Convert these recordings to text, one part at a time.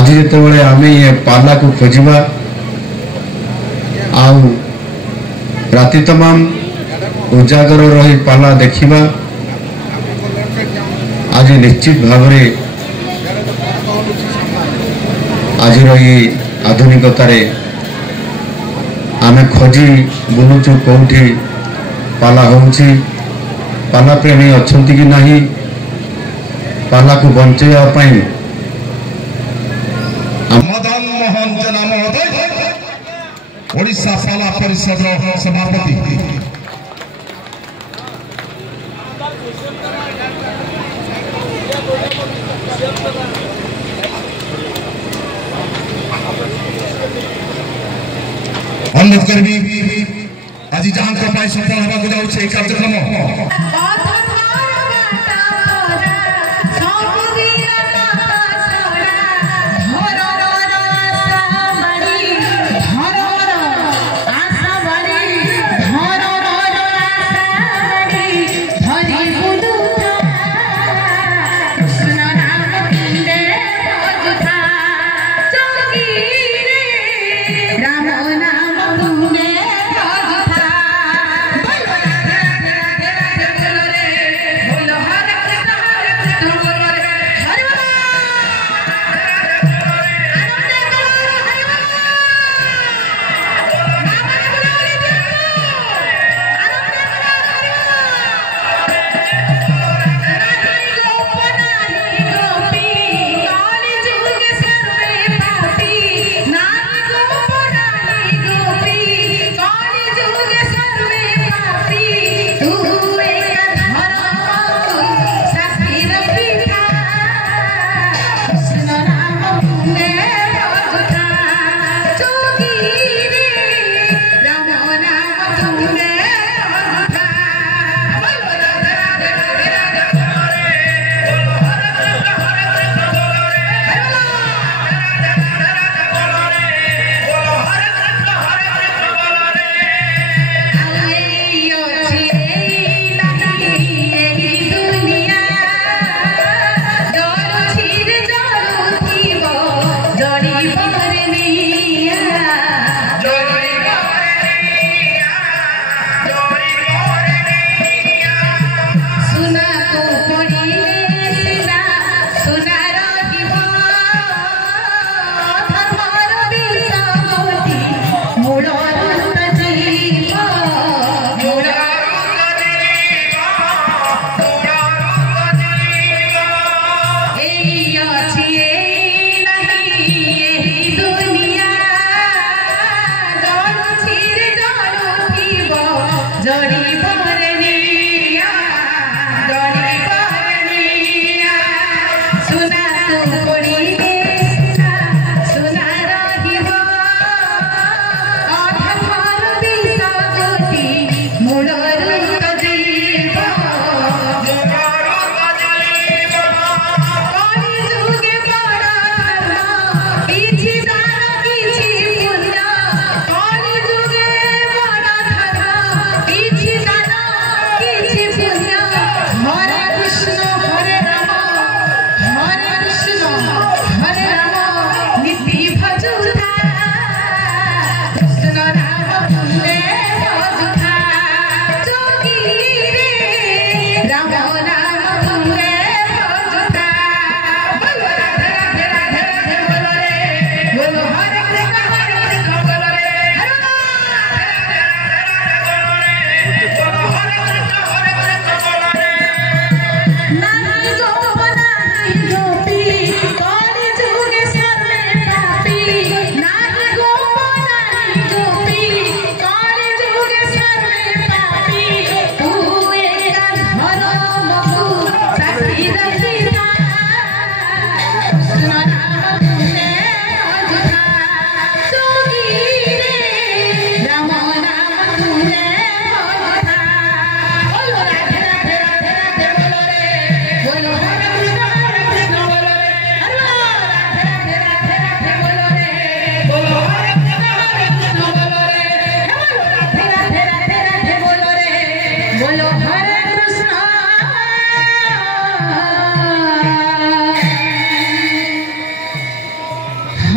आज जिते आम ये पाला को खोजा राति तमाम उजागर रही पाला देखा आज निश्चित भाव आज ये आधुनिकतार आम खोजी बुलुचु कौटी पाला होउछि पाला प्रेमी अच्छा कि नहीं पाला को बंचाई मदन मोहन जेना महोदय ओडिशा पाला परिषद सभापति अनुरोध करबी आज जहां सफल होगा जाऊे कार्यक्रम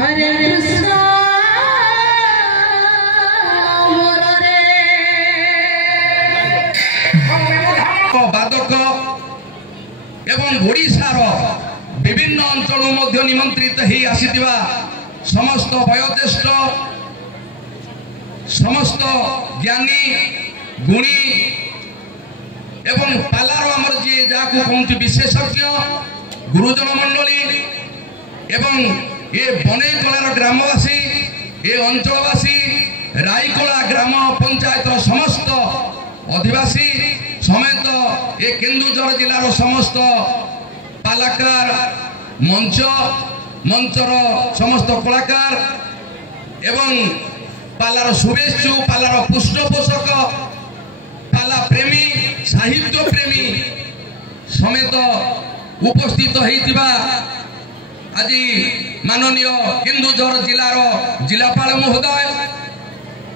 हरे कृष्ण बादक एवं ओडिशार विभिन्न अंचल मध्य निमंत्रित ही आसीथिबा समस्त वयोज्येष्ठ समस्त ज्ञानी गुणी एवं पालार आमर जी जहाँ कहते विशेषज्ञ गुरुजन मंडली एवं ये बनेकलार ग्रामवासी ये अंचलवासी रायकोला ग्राम पंचायत समस्त अधिवासी समेत ये केन्दुझर जिलार समस्त पालाकार मंचर समस्त कलाकार एवं पालार शुभेच्छु पालार पृष्ठपोषक पाला प्रेमी साहित्य प्रेमी समेत उपस्थित होइतिबा आज माननीय केन्दुझर जिलार जिलापाल महोदय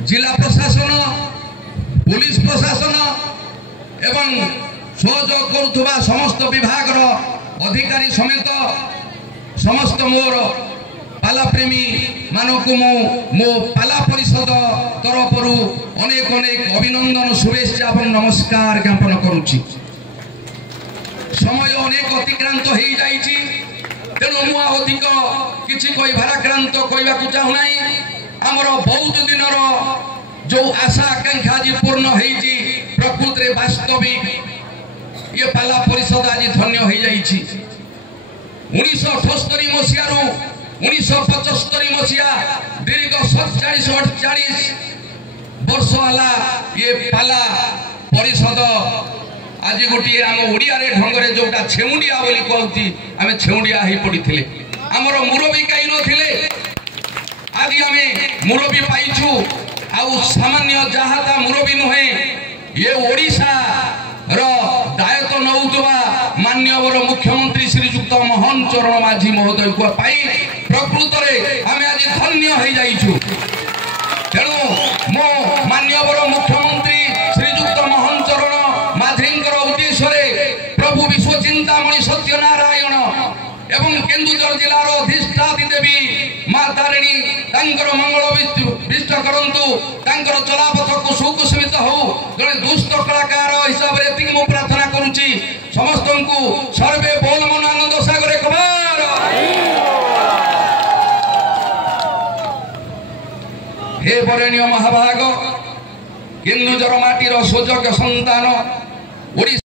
जिला प्रशासन पुलिस प्रशासन एवं सहयोग करुवा समस्त विभाग अधिकारी समेत समस्त मोर पाला प्रेमी मानक मो पाला परिषद तरफ अनेक अनेक अभिनंदन शुभेच्छा और नमस्कार ज्ञापन करुच्ची। समय अनेक अतिक्रांत हो जाइछि तेणु मु अधिक किछि कहि भाराक्रांत कहवाक चाहूना आमर बहुत दिनर जो आशा आकांक्षा आज पूर्ण होइछि प्रकृत रे वास्तविक ये पाला परिषद आज धन्य हो जाइछि। 1978 मसीह 1975 मसीहा दीर्घ 47-48 वर्ष है ये पाला परिषद आज गोटे आम ओडिया ढंगे जोटा छेउंडिया बोली कहती आम छेउंडिया हो पड़ी आमर मुरबी कहीं नथिले आज आम मुरबी पाइछु आउ सामान्य जहाँ मुरबी नुहे ये ओडिशा रो दायित्व नौतुवा मान्यवर मुख्यमंत्री श्रीजुक्त मोहन चरण माझी महोदय को पाई प्रकृत रे आम आज धन्य हो जाइछु। तेणु मो मान्यवर मुख्यमंत्री श्रीजुक्त मोहन चरण माझींकर उद्देश्य प्रभु विश्व चिंतामणि सत्यनारायण एवं केन्दुझर जिलार अधिष्ठात्री देवी माँ तारिणी तांकर मंगल विष्ट करंतु तांकर चलापथ को सुकुस्मित हो जड़े दुष्ट कलाकार हिसाब से मु प्रार्थना करुच्ची समस्त को सर्वे बोल मन आनंद सागर कबार हे बरेण्य महाभाग केन्दुझर माटीर सुजोग्य संतान ओडिशा।